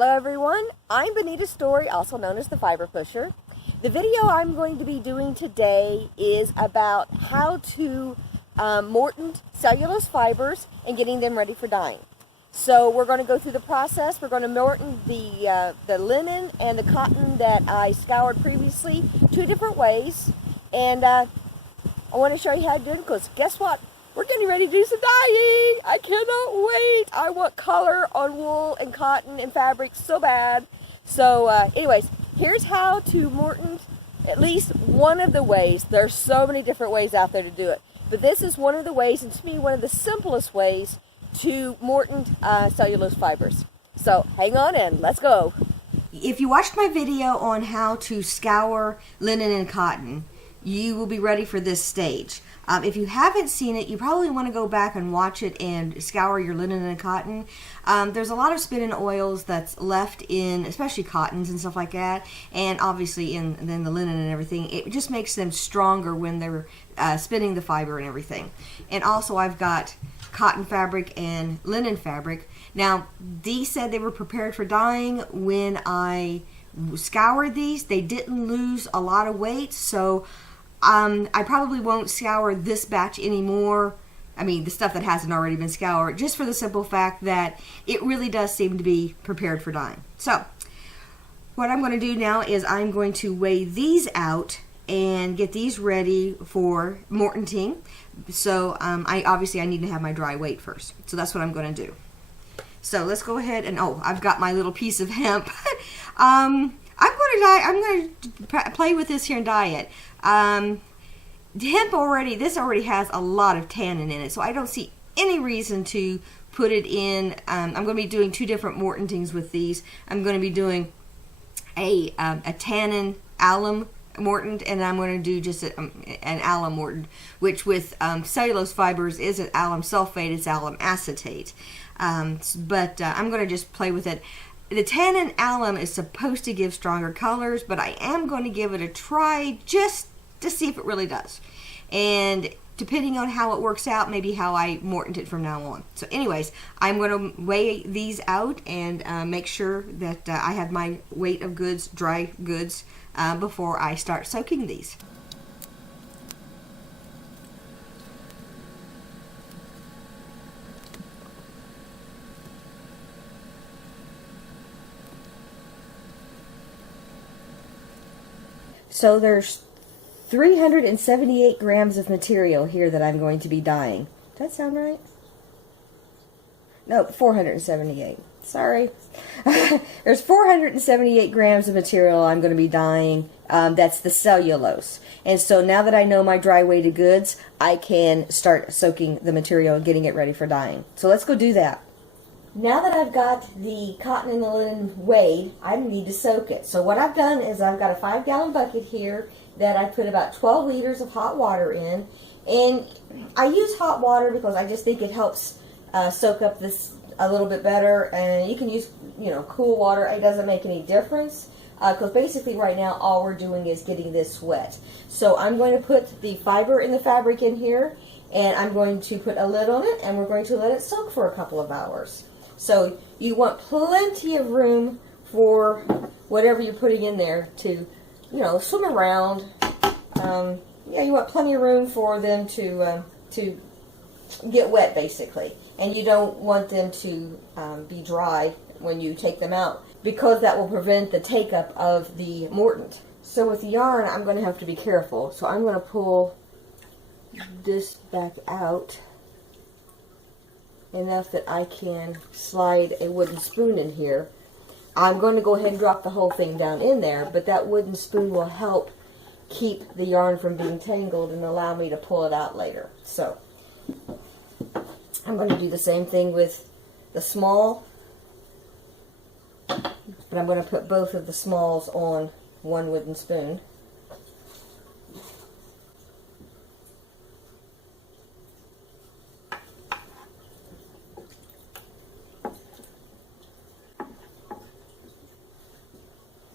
Hello everyone, I'm Benita Story, also known as the Fiber Pusher. The video I'm going to be doing today is about how to mordant cellulose fibers and getting them ready for dyeing. So we're going to go through the process. We're going to mordant the linen and the cotton that I scoured previously two different ways. And I want to show you how to do it because guess what? We're getting ready to do some dyeing. I cannot wait. I want color on wool and cotton and fabric so bad. So anyways, here's how to mordant at least one of the ways. There's so many different ways out there to do it. But this is one of the ways, and to me, one of the simplest ways to mordant cellulose fibers. So hang on in, let's go. If you watched my video on how to scour linen and cotton, you will be ready for this stage. If you haven't seen it, you probably want to go back and watch it and scour your linen and cotton. There's a lot of spinning oils that's left in, especially cottons and stuff like that, and obviously in then the linen and everything. It just makes them stronger when they're spinning the fiber and everything. And also I've got cotton fabric and linen fabric. Now, these said they were prepared for dyeing. When I scoured these, they didn't lose a lot of weight, so I probably won't scour this batch anymore. I mean, the stuff that hasn't already been scoured, just for the simple fact that it really does seem to be prepared for dyeing. So, what I'm going to do now is I'm going to weigh these out and get these ready for mordanting. So, I need to have my dry weight first. So that's what I'm going to do. So let's go ahead and, I've got my little piece of hemp. I'm going to play with this here and dye it. Hemp this already has a lot of tannin in it, so I don't see any reason to put it in. I'm going to be doing two different mordantings with these. I'm going to be doing a tannin alum mordant, and I'm going to do just an alum mordant, which with cellulose fibers isn't alum sulfate, it's alum acetate. But I'm going to just play with it. The tannin alum is supposed to give stronger colors, but I am going to give it a try just to see if it really does. And depending on how it works out, maybe how I mordant it from now on. So anyways, I'm going to weigh these out and make sure that I have my weight of goods, dry goods, before I start soaking these. So there's 378 grams of material here that I'm going to be dyeing. Does that sound right? No, 478. Sorry. There's 478 grams of material I'm going to be dyeing. That's the cellulose. And so now that I know my dry weighted goods, I can start soaking the material and getting it ready for dyeing. So let's go do that. Now that I've got the cotton and the linen weighed, I need to soak it. So what I've done is I've got a 5-gallon bucket here that I put about 12 liters of hot water in. And I use hot water because I just think it helps soak up this a little bit better. And you can use, cool water. It doesn't make any difference because basically right now all we're doing is getting this wet. So I'm going to put the fiber and the fabric in here, and I'm going to put a lid on it, and we're going to let it soak for a couple of hours. So you want plenty of room for whatever you're putting in there to, swim around. You want plenty of room for them to get wet, basically. And you don't want them to be dry when you take them out, because that will prevent the take-up of the mordant. So with the yarn, I'm going to have to be careful. So I'm going to pull this back out enough that I can slide a wooden spoon in here. I'm going to go ahead and drop the whole thing down in there, but that wooden spoon will help keep the yarn from being tangled and allow me to pull it out later. So I'm going to do the same thing with the small, but I'm going to put both of the smalls on one wooden spoon.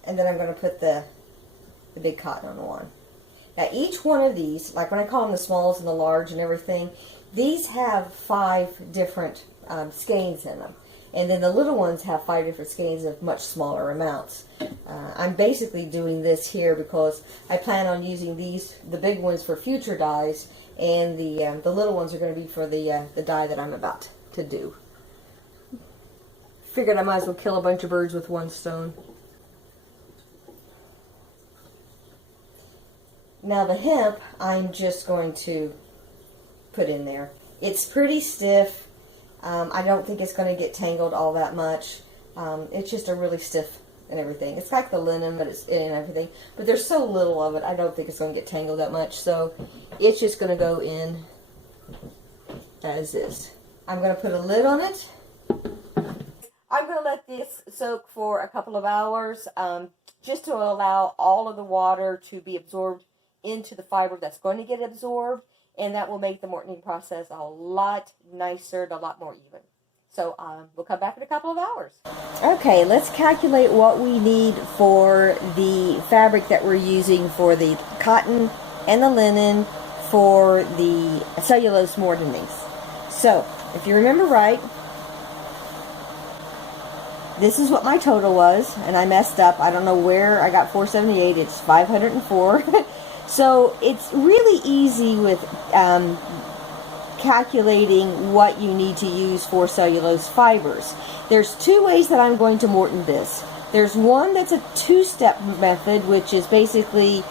And then I'm going to put the big cotton on one. Now each one of these, like when I call them the smalls and the large and everything, these have 5 different skeins in them. and then the little ones have 5 different skeins of much smaller amounts. I'm basically doing this here because I plan on using the big ones for future dyes, and the little ones are going to be for the dye that I'm about to do. Figured I might as well kill a bunch of birds with one stone. Now the hemp, I'm just going to put in there. It's pretty stiff. I don't think it's going to get tangled all that much. It's just a really stiff and everything. It's like the linen, but it's in everything. But there's so little of it, I don't think it's going to get tangled that much. So it's just going to go in as is. I'm going to put a lid on it. I'm going to let this soak for a couple of hours, just to allow all of the water to be absorbed into the fiber that's going to get absorbed, and that will make the mortaning process a lot nicer and a lot more even. So we'll come back in a couple of hours. Okay, let's calculate what we need for the fabric that we're using for the cotton and the linen for the cellulose mordantings. So, if you remember right, this is what my total was, and I messed up. I don't know where I got 478. It's 504. So it's really easy with calculating what you need to use for cellulose fibers. There's 2 ways that I'm going to mortant this. There's one that's a 2-step method, which is basically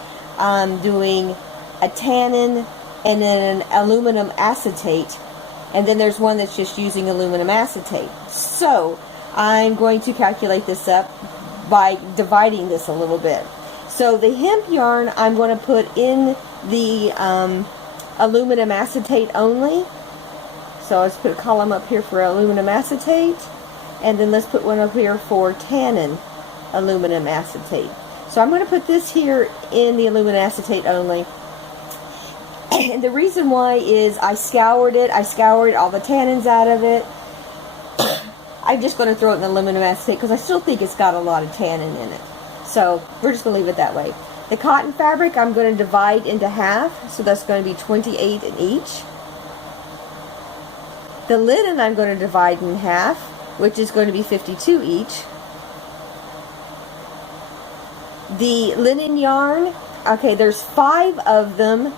doing a tannin and then an aluminum acetate, and then there's one that's just using aluminum acetate. So I'm going to calculate this up by dividing this a little bit. So the hemp yarn I'm going to put in the aluminum acetate only. So let's put a column up here for aluminum acetate, and then let's put one up here for tannin aluminum acetate. So I'm going to put this here in the aluminum acetate only. And the reason why is I scoured it. I scoured all the tannins out of it. I'm just going to throw it in the aluminum acetate because I still think it's got a lot of tannin in it. So we're just going to leave it that way. The cotton fabric I'm going to divide into half, so that's going to be 28 in each. The linen I'm going to divide in half, which is going to be 52 each. The linen yarn, okay, there's 5 of them,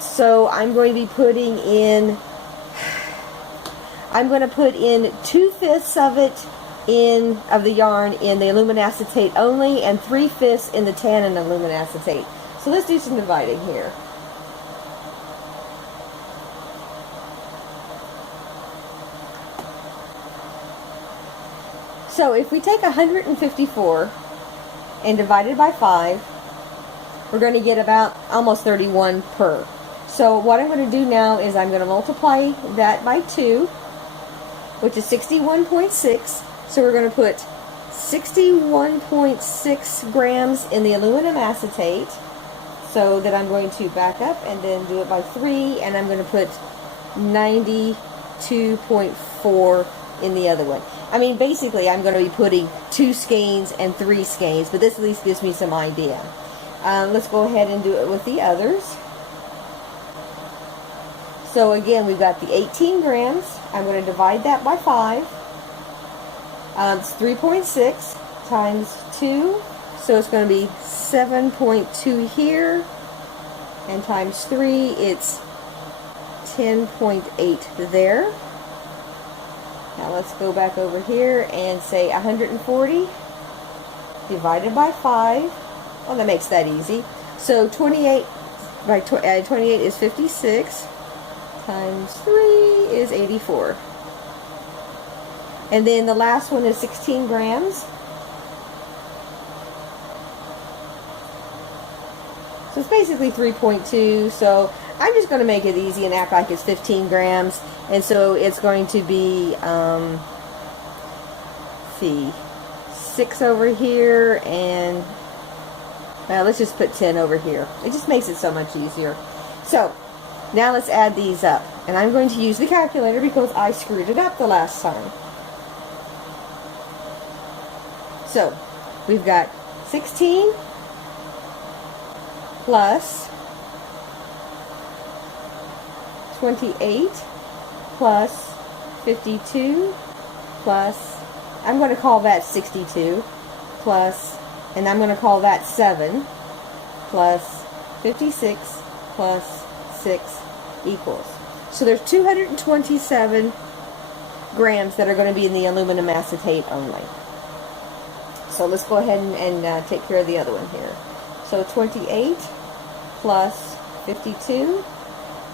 so I'm going to be putting in, I'm going to put in 2/5 of it of the yarn in the aluminum acetate only, and 3/5 in the tannin aluminum acetate. So let's do some dividing here. So if we take 154 and divide it by 5, we're going to get about almost 31 per. So what I'm going to do now is I'm going to multiply that by 2, which is 61.6. So we're going to put 61.6 grams in the aluminum acetate. So that I'm going to back up and then do it by 3, and I'm going to put 92.4 in the other one. I mean, basically I'm going to be putting 2 skeins and 3 skeins, but this at least gives me some idea. Let's go ahead and do it with the others. So again, we've got the 18 grams. I'm going to divide that by 5. It's 3.6 times 2, so it's going to be 7.2 here, and times 3, it's 10.8 there. Now let's go back over here and say 140 divided by 5. Well, that makes that easy. So 28 by 28 is 56, times 3 is 84. And then the last one is 16 grams. So it's basically 3.2. So I'm just going to make it easy and act like it's 15 grams. And so it's going to be, see, 6 over here, and well, let's just put 10 over here. It just makes it so much easier. So now let's add these up. And I'm going to use the calculator because I screwed it up the last time. So we've got 16 plus 28 plus 52 plus, I'm going to call that 62, plus, and I'm going to call that 7, plus 56, plus 6 equals. So there's 227 grams that are going to be in the aluminum acetate only. So let's go ahead and take care of the other one here. So 28 plus 52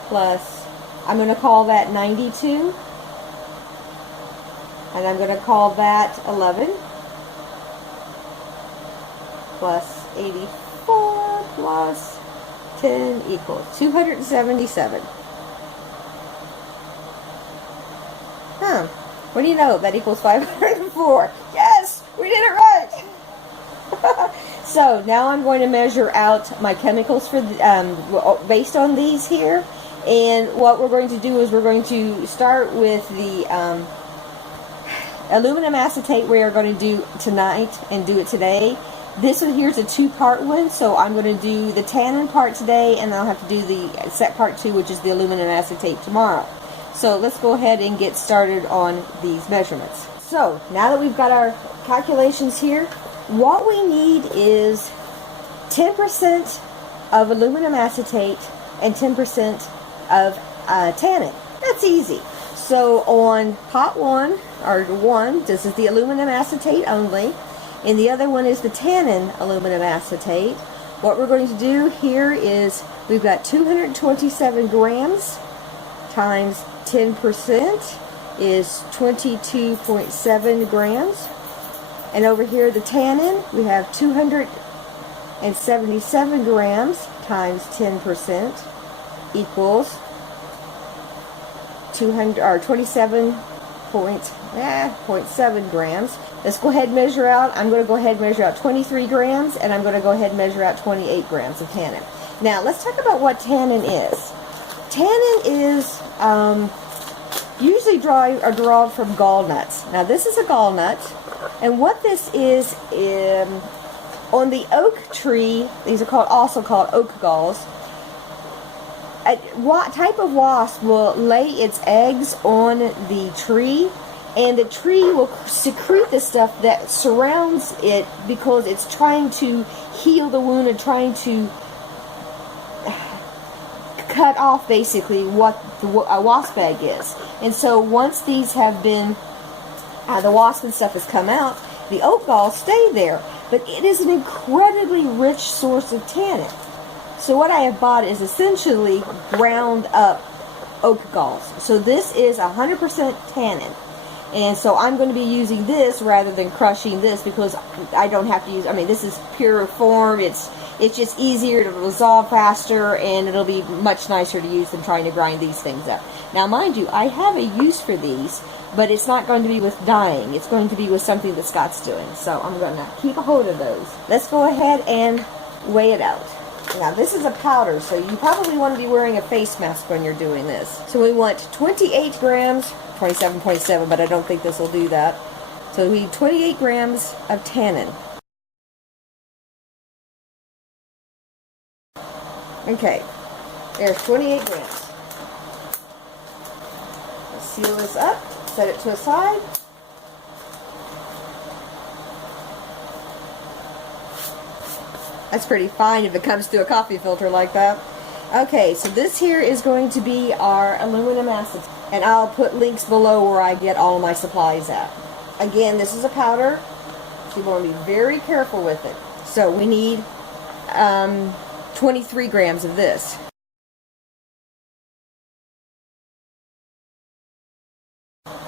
plus, I'm going to call that 92, and I'm going to call that 11, plus 84 plus 10 equals 277. What do you know? That equals 504. Yes! We did it right! So now I'm going to measure out my chemicals for based on these here. And what we're going to do is we're going to start with the aluminum acetate we are going to do tonight and do it today. This one here's a two-part one, so I'm going to do the tannin part today, and I'll have to do the set part 2, which is the aluminum acetate, tomorrow. So let's go ahead and get started on these measurements. So now that we've got our calculations here, what we need is 10% of aluminum acetate and 10% of tannin. That's easy. So on pot 1, or 1, this is the aluminum acetate only, and the other one is the tannin aluminum acetate. What we're going to do here is we've got 227 grams times 10% is 22.7 grams. And over here, the tannin, we have 277 grams times 10% equals 27.7 grams. Let's go ahead and measure out. I'm going to go ahead and measure out 23 grams, and I'm going to go ahead and measure out 28 grams of tannin. Now, let's talk about what tannin is. Tannin is usually derived from gall nuts. Now, this is a gall nut. And what this is, on the oak tree, these are also called oak galls. A type of wasp will lay its eggs on the tree, and the tree will secrete the stuff that surrounds it because it's trying to heal the wound and trying to cut off basically what a wasp egg is. And so once these have been the wasp and stuff has come out, the oak galls stay there. But it is an incredibly rich source of tannin. So what I have bought is essentially ground up oak galls. So this is 100% tannin. And so I'm going to be using this rather than crushing this because I don't have to use, this is pure form. It's just easier to dissolve faster, and it'll be much nicer to use than trying to grind these things up. Now, mind you, I have a use for these, but it's not going to be with dyeing. It's going to be with something that Scott's doing. So I'm going to keep a hold of those. Let's go ahead and weigh it out. Now, this is a powder, so you probably want to be wearing a face mask when you're doing this. So we want 28 grams, 27.7, but I don't think this will do that. So we need 28 grams of tannin. Okay, there's 28 grams. Let's seal this up, set it to a side. That's pretty fine if it comes through a coffee filter like that. Okay, so this here is going to be our aluminum acetate, and I'll put links below where I get all of my supplies at. Again, this is a powder, so you want to be very careful with it. So we need 23 grams of this.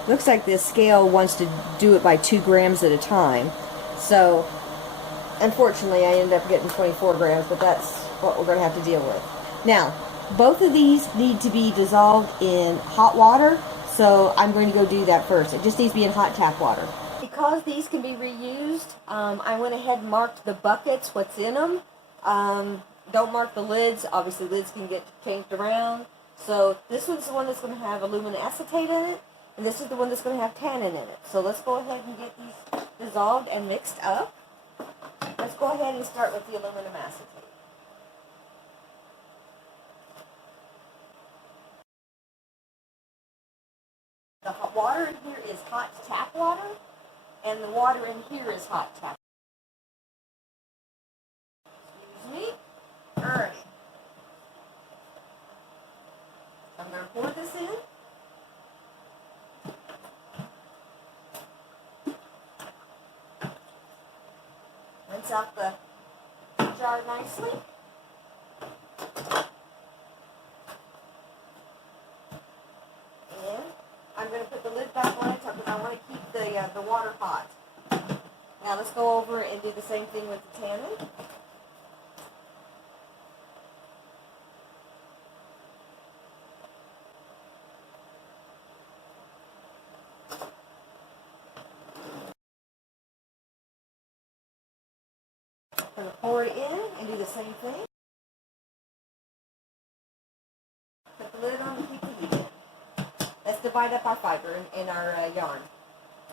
Looks like this scale wants to do it by 2 grams at a time. So, unfortunately, I ended up getting 24 grams, but that's what we're going to have to deal with. Now, both of these need to be dissolved in hot water, so I'm going to go do that first. It just needs to be in hot tap water. Because these can be reused, I went ahead and marked the buckets, what's in them. Don't mark the lids. Obviously, lids can get changed around. So this one's the one that's going to have aluminum acetate in it, and this is the one that's going to have tannin in it. So let's go ahead and get these dissolved and mixed up. Let's go ahead and start with the aluminum acetate. The water in here is hot tap water, and the water in here is hot tap. Excuse me. Alright. I'm going to pour this in. Rinse out the jar nicely. And I'm going to put the lid back on it because I want to keep the water hot. Now let's go over and do the same thing with the tannin. I'm going to pour it in and do the same thing. Put the lid on to keep the heat in. Let's divide up our fiber in our yarn.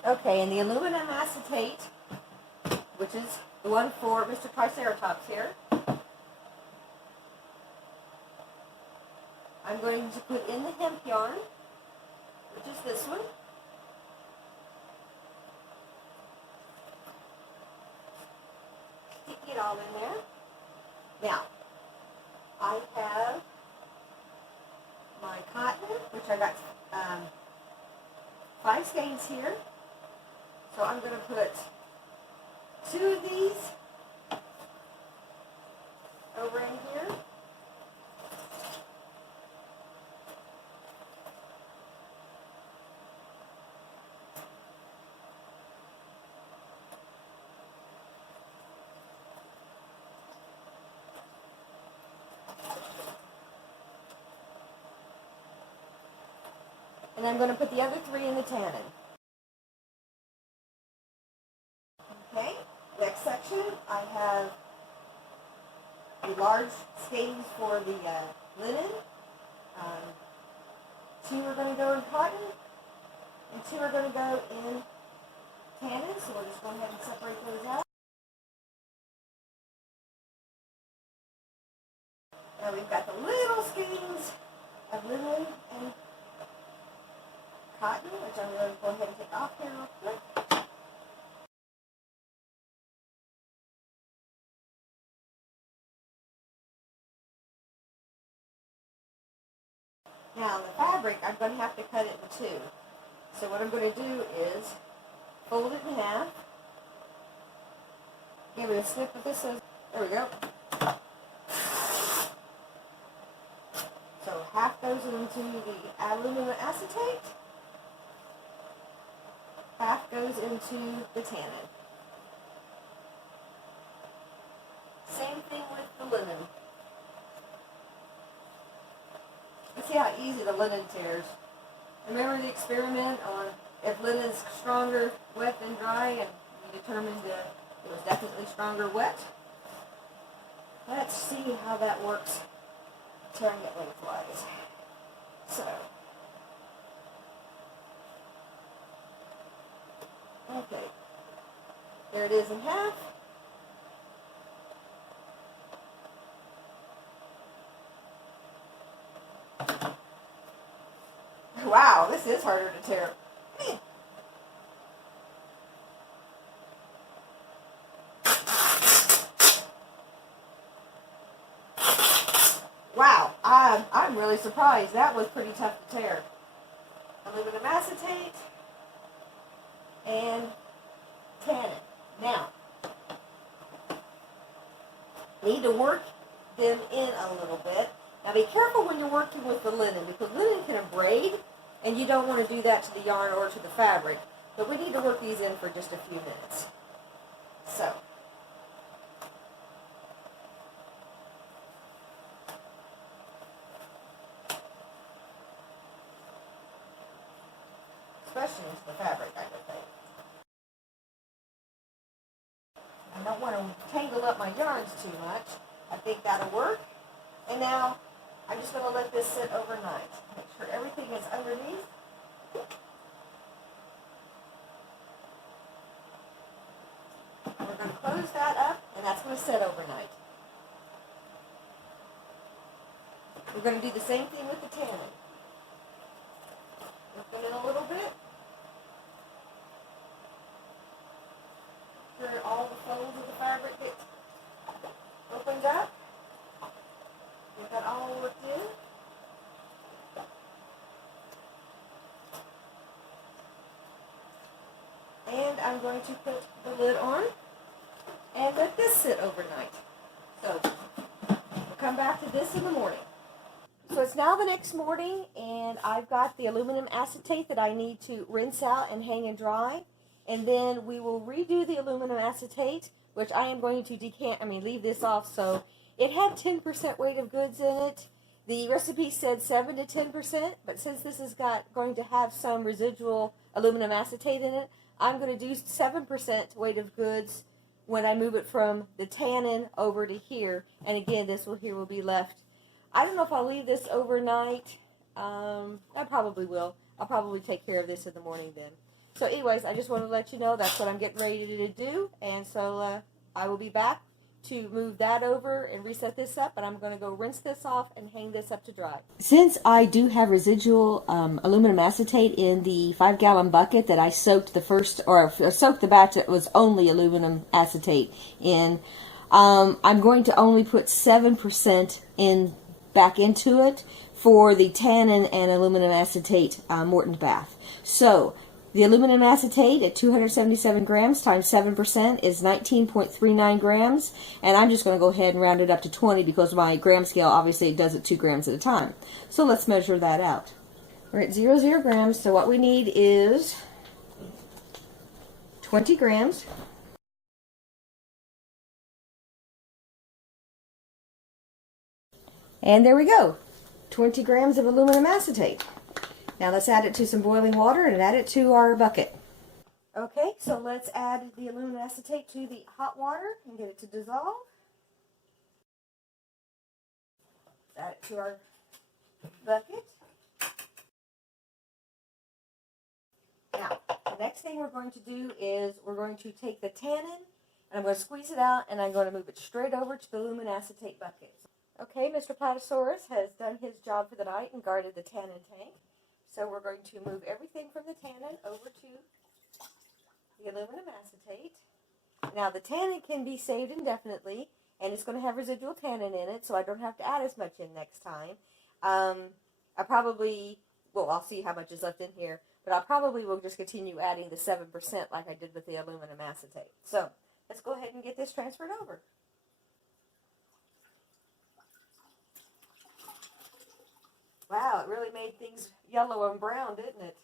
Okay, and the aluminum acetate, which is the one for Mr. Triceratops here, I'm going to put in the hemp yarn, which is this one. Stick it all in there. Now, I have my cotton, which I got 5 skeins here. So I'm going to put 2 of these over in here. And I'm going to put the other 3 in the tannin. Okay, next section, I have the large skeins for the linen. 2 are going to go in cotton, and 2 are going to go in tannin, so we'll just go ahead and separate those out. Now we've got the little skeins of linen and cotton, which I'm going to go ahead and take off here real quick. Now the fabric, I'm going to have to cut it in 2. So what I'm going to do is fold it in half. Give it a snip with this. There we go. So half goes into the aluminum acetate. Half goes into the tannin. Same thing with the linen. Let's see how easy the linen tears. Remember the experiment on if linen is stronger wet than dry, and we determined that it was definitely stronger wet? Let's see how that works tearing it lengthwise. So, okay, there it is in half. Wow, this is harder to tear. Wow, I'm really surprised. That was pretty tough to tear. Aluminum acetate and tannin. Now, need to work them in a little bit. Now be careful when you're working with the linen, because linen can abrade, and you don't want to do that to the yarn or to the fabric. But we need to work these in for just a few minutes. So, especially into the fabric, I would think. I don't want to tangle up my yarns too much. I think that'll work. And now, I'm just going to let this sit overnight. Make sure everything is underneath. We're going to close that up, and that's going to sit overnight. We're going to do the same thing with the tannin. Lift it in a little bit. I'm going to put the lid on and let this sit overnight. So we'll come back to this in the morning. So it's now the next morning, and I've got the aluminum acetate that I need to rinse out and hang and dry. And then we will redo the aluminum acetate, which I am going to leave this off. So it had 10% weight of goods in it. The recipe said 7 to 10%, but since this is going to have some residual aluminum acetate in it, I'm going to do 7% weight of goods when I move it from the tannin over to here. And again, this here will be left. I don't know if I'll leave this overnight. I probably will. I'll probably take care of this in the morning then. So anyways, I just want to let you know that's what I'm getting ready to do. And so I will be back to move that over and reset this up. But I'm going to go rinse this off and hang this up to dry. Since I do have residual aluminum acetate in the 5-gallon bucket that I soaked soaked the batch that was only aluminum acetate in, I'm going to only put 7% back into it for the tannin and aluminum acetate Mordant bath. So the aluminum acetate at 277 grams times 7% is 19.39 grams, and I'm just going to go ahead and round it up to 20 because my gram scale obviously does it 2 grams at a time. So let's measure that out. We're at 0 grams, so what we need is 20 grams. And there we go, 20 grams of aluminum acetate. Now let's add it to some boiling water and add it to our bucket. Okay, so let's add the aluminum acetate to the hot water and get it to dissolve. Add it to our bucket. Now, the next thing we're going to do is we're going to take the tannin and I'm going to squeeze it out and I'm going to move it straight over to the aluminum acetate bucket. Okay, Mr. Platysaurus has done his job for the night and guarded the tannin tank. So we're going to move everything from the tannin over to the aluminum acetate. Now the tannin can be saved indefinitely, and it's going to have residual tannin in it, so I don't have to add as much in next time. I'll see how much is left in here, but I probably will just continue adding the 7% like I did with the aluminum acetate. So let's go ahead and get this transferred over. Wow, it really made things yellow and brown, didn't it?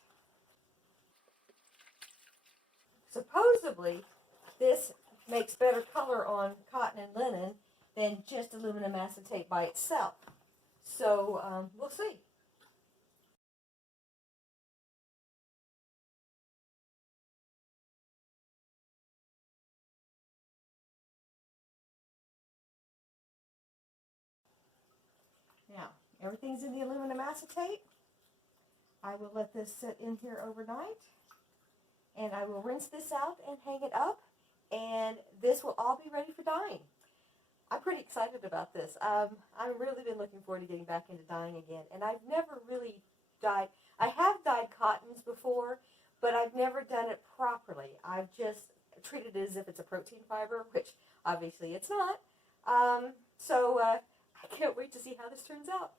Supposedly, this makes better color on cotton and linen than just aluminum acetate by itself. So, we'll see. Now, everything's in the aluminum acetate. I will let this sit in here overnight. And I will rinse this out and hang it up. And this will all be ready for dyeing. I'm pretty excited about this. I've really been looking forward to getting back into dyeing again. And I've never really dyed. I have dyed cottons before, but I've never done it properly. I've just treated it as if it's a protein fiber, which obviously it's not. I can't wait to see how this turns out.